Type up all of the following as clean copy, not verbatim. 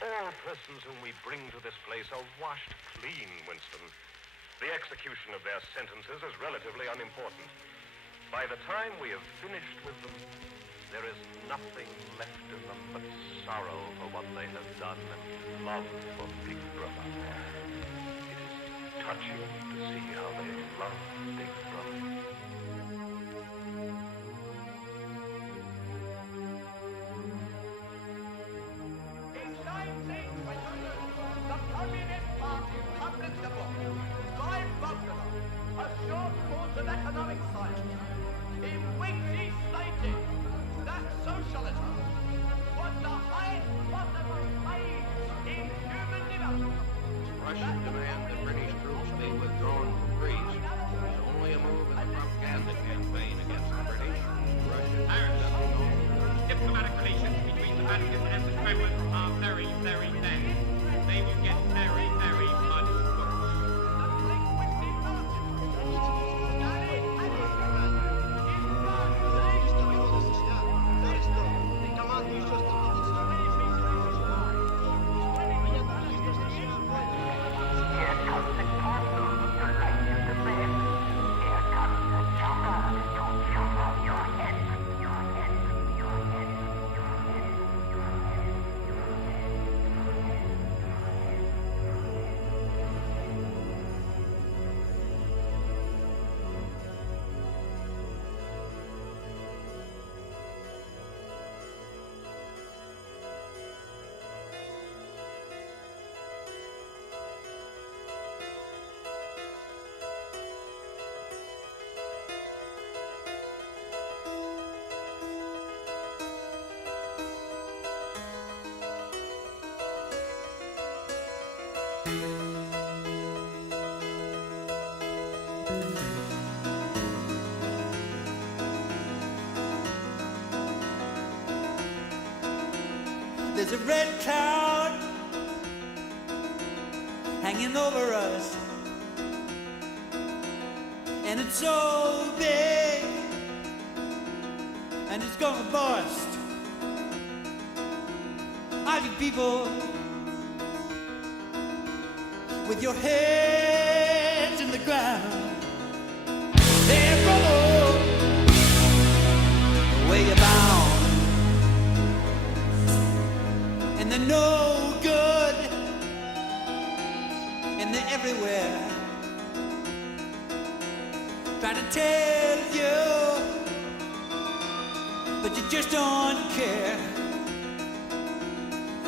All persons whom we bring to this place are washed clean, Winston. The execution of their sentences is relatively unimportant. By the time we have finished with them, there is nothing left in them but sorrow for what they have done and love for Big Brother. It is touching to see how they love Big Brother. The Communist Party published a book by Bogdanov, A Short Course of Economic Science, in which he stated that socialism was the highest possible stage in human development. Russian demand that British troops be withdrawn from Greece is only a move in the propaganda campaign against the British. Diplomatic relations between the Vatican and the Kremlin are very, very bad. They will get very, very much worse. There's a red cloud hanging over us, and it's so big, and it's gonna bust. All you people with your heads in the ground, hey brother, where you bound? And they're no good, and they're everywhere. Try to tell you, but you just don't care.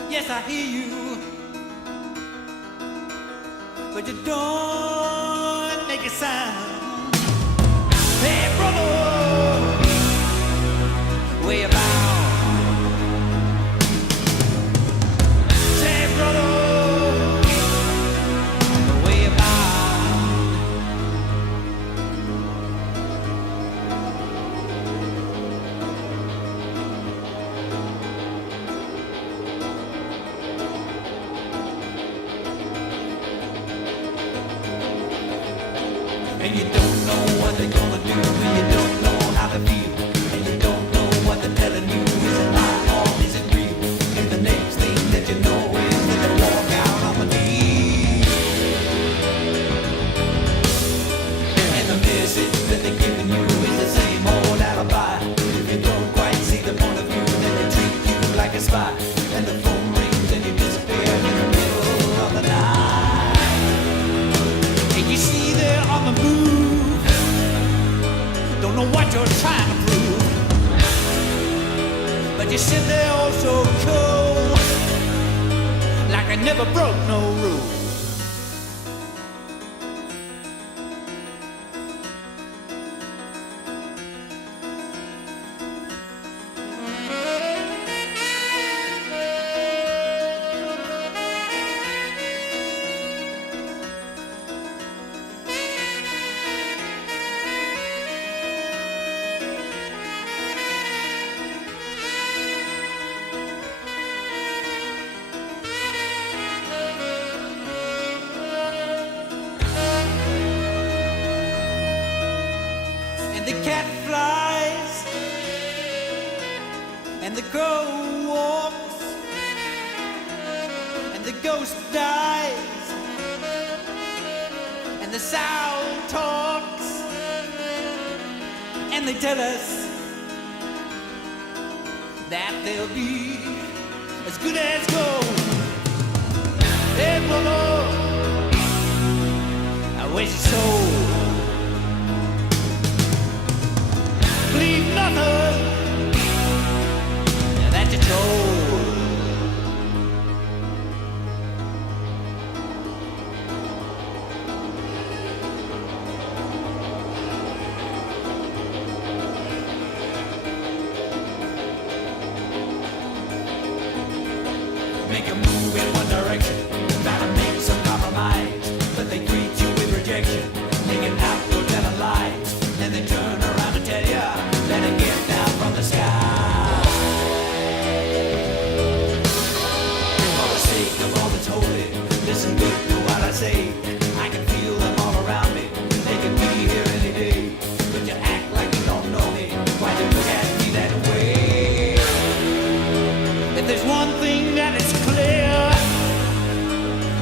Yes, I hear you, but you don't make a sound. Hey brother, where you bound? And you don't know what they're gonna do, and you don't know how to feel, and you don't know what they're telling you. Is it lie or is it real? And the next thing that you know is that they walk out on the knees. And the message that they're giving you is the same old alibi. If you don't quite see the point of view, then they treat you like a spy. And the phone rings and you disappear in the middle of the night. And you see they're on the move. Don't know what you're trying to prove, but you sit there all so cold, like I never broke no rule. And the crow walks and the ghost dies, and the sound talks, and they tell us that they'll be as good as gold. Hey, brother, I wish so. Believe nothing that you're told. Make a move in one direction, gotta make some compromise, but they treat you with rejection, making out your telling lies, and they turn around and tell you that it get down from the sky. For the sake of all that's holy, listen good to what I say. I can feel them all around me, they can be here any day, but you act like you don't know me. Why you look at me that way? If there's one thing that is clear,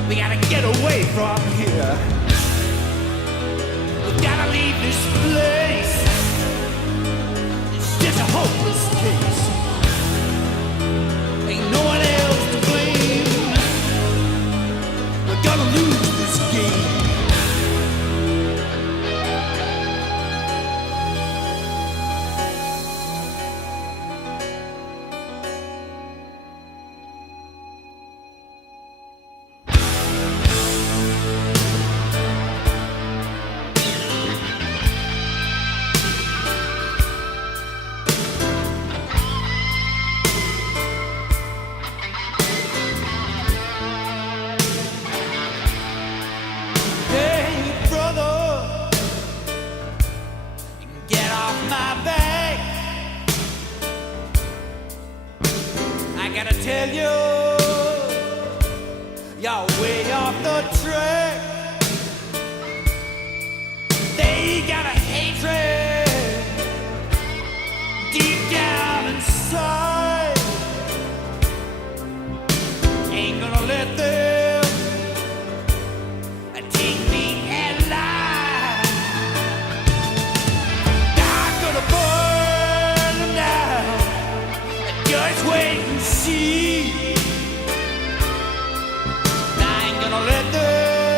we gotta get away from here. We gotta leave this place. It's just a hopeless case. Ain't no one else to blame. We're gonna lose this game. Hey, brother, get off my back. I gotta tell you, you're way off the track. They got a hatred deep down inside. Ain't gonna let them take me alive. I'm gonna burn them down. Just wait and see. I ain't gonna let them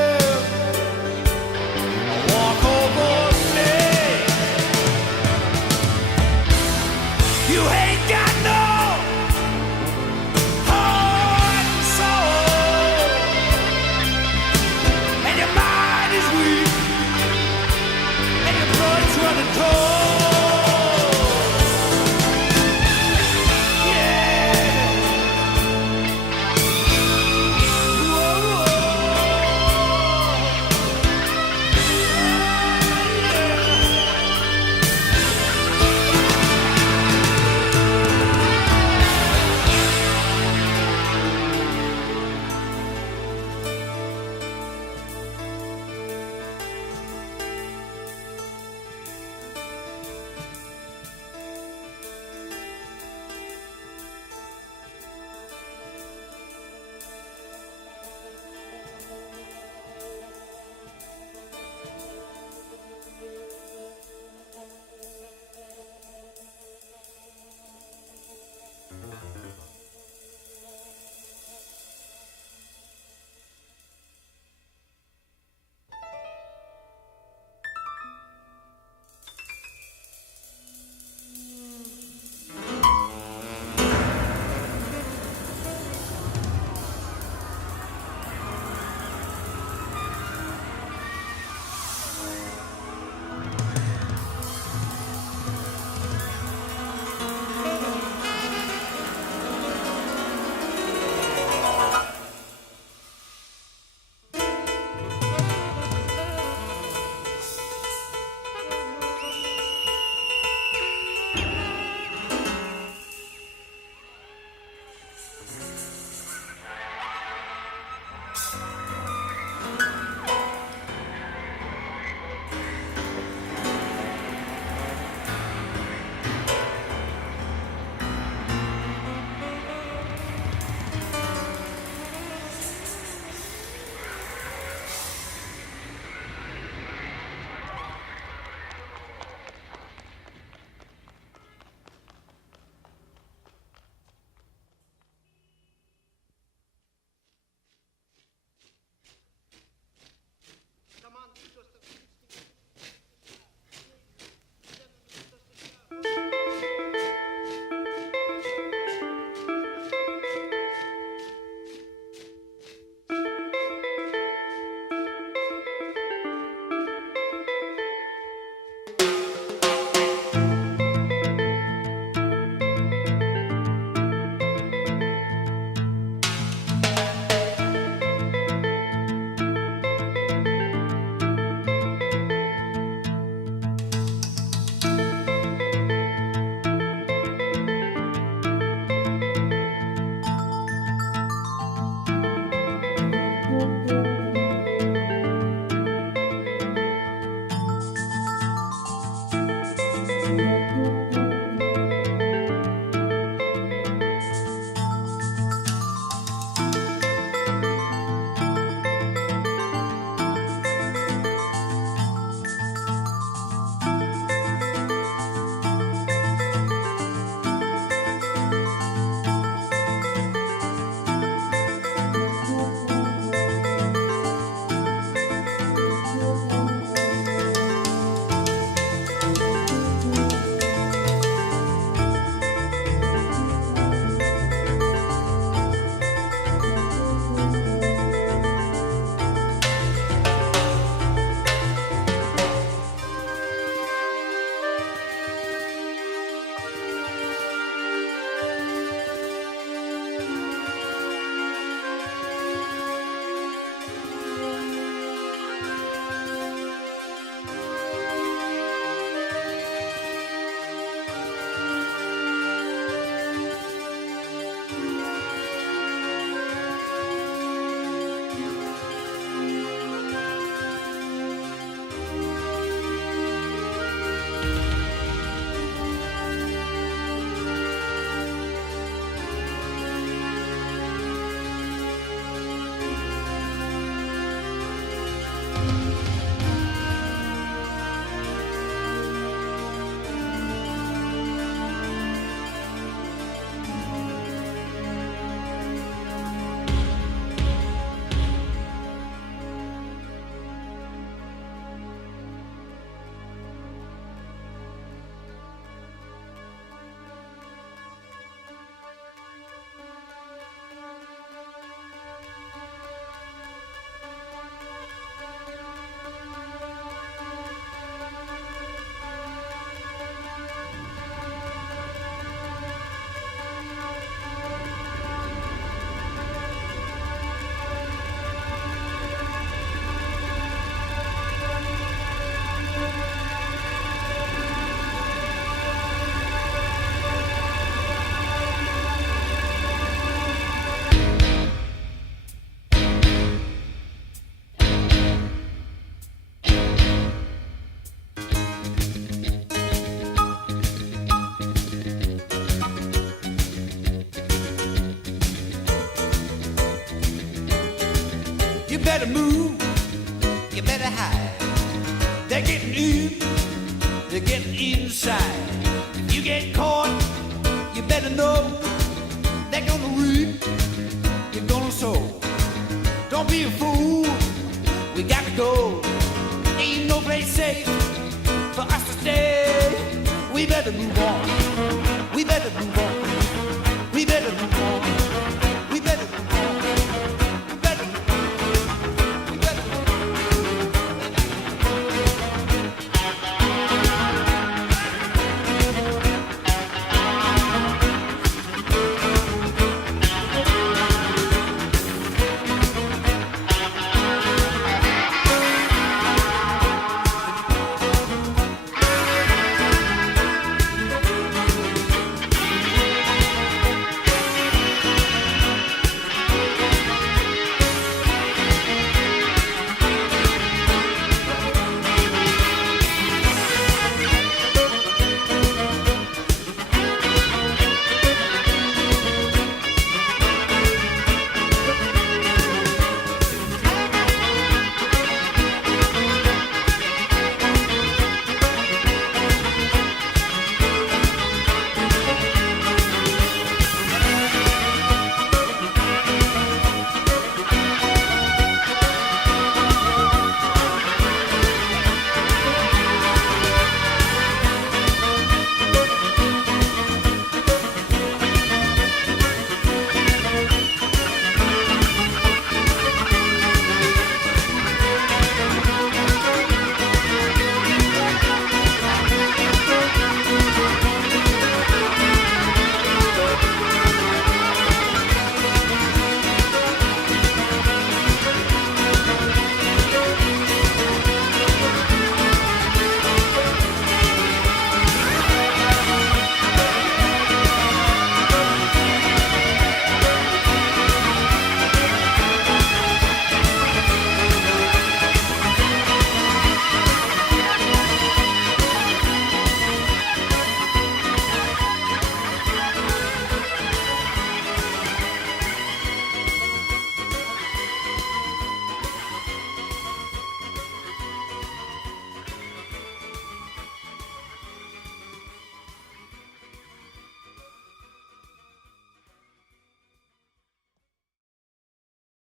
better move, you better hide. They're getting in, they're getting inside. If you get caught, you better know they're gonna reap, you're gonna sow. Don't be a fool, we got to go. Ain't no place safe for us to stay. We better move on, we better move on, we better move on.